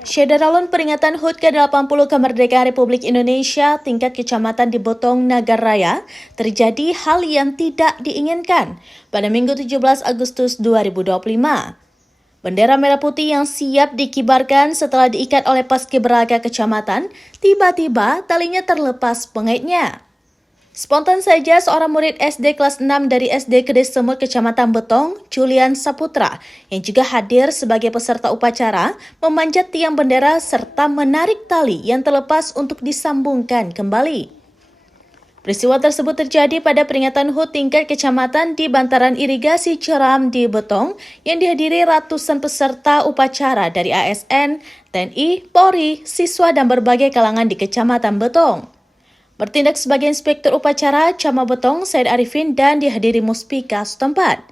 Syederalon peringatan HUT ke-80 Kemerdekaan Republik Indonesia tingkat kecamatan di Botong, Nagarraya terjadi hal yang tidak diinginkan pada Minggu 17 Agustus 2025. Bendera merah putih yang siap dikibarkan setelah diikat oleh Paskibraka kecamatan, tiba-tiba talinya terlepas pengaitnya. Spontan saja seorang murid SD kelas 6 dari SD Kedes Semut Kecamatan Betong, Julian Saputra, yang juga hadir sebagai peserta upacara, memanjat tiang bendera serta menarik tali yang terlepas untuk disambungkan kembali. Peristiwa tersebut terjadi pada peringatan HUT tingkat kecamatan di Bantaran Irigasi Ceram di Betong yang dihadiri ratusan peserta upacara dari ASN, TNI, Polri, siswa dan berbagai kalangan di Kecamatan Betong. Bertindak sebagai inspektur upacara Camat Betong, Said Arifin, dan dihadiri muspika setempat.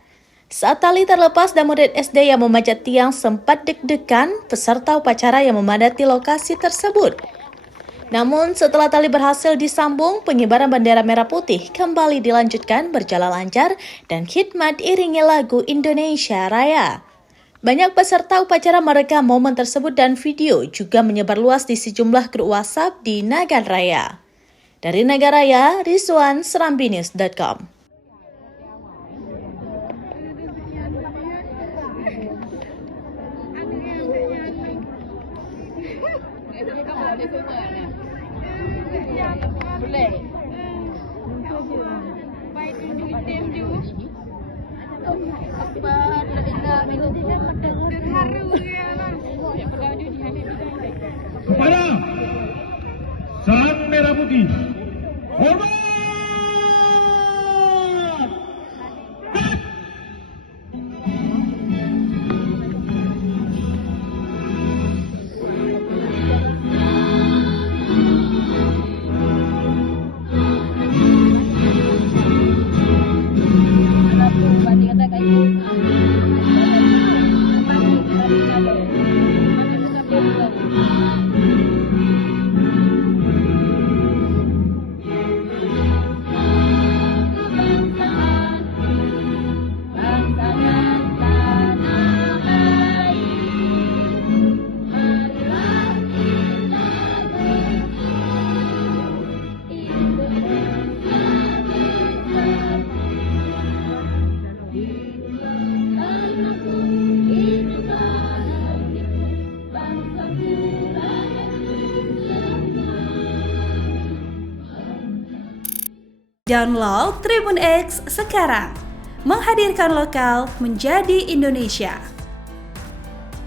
Saat tali terlepas dan murid SD yang memanjat tiang sempat deg-degan peserta upacara yang memadati lokasi tersebut. Namun setelah tali berhasil disambung, pengibaran bendera merah putih kembali dilanjutkan berjalan lancar dan khidmat iringi lagu Indonesia Raya. Banyak peserta upacara merekam momen tersebut dan video juga menyebar luas di sejumlah grup WhatsApp di Nagarraya. Dari Nagarraya, Rizwan, Serambinews.com. Kepada Sang Merah Putih, hormat! Download Tribun X sekarang, menghadirkan lokal menjadi Indonesia.